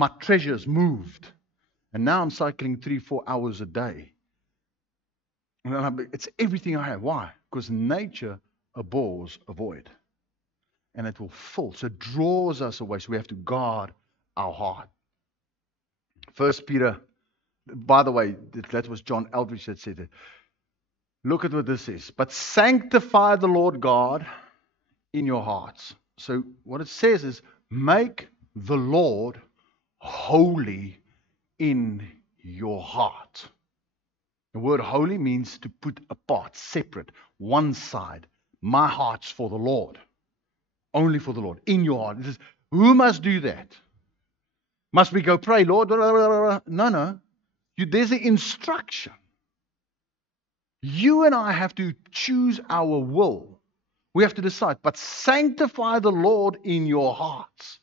My treasures moved. And now I'm cycling 3-4 hours a day. And it's everything I have. Why? Because nature abhors a void. And it will fill. So it draws us away. So we have to guard our heart. First Peter, by the way, that was John Eldridge that said it. Look at what this is. But sanctify the Lord God in your hearts. So what it says is, make the Lord holy in your heart. The word holy means to put apart, separate, one side. My heart's for the Lord. Only for the Lord. In your heart. It says, who must do that? Must we go pray, Lord? No. There's an instruction. You and I have to choose our will. We have to decide. But sanctify the Lord in your hearts.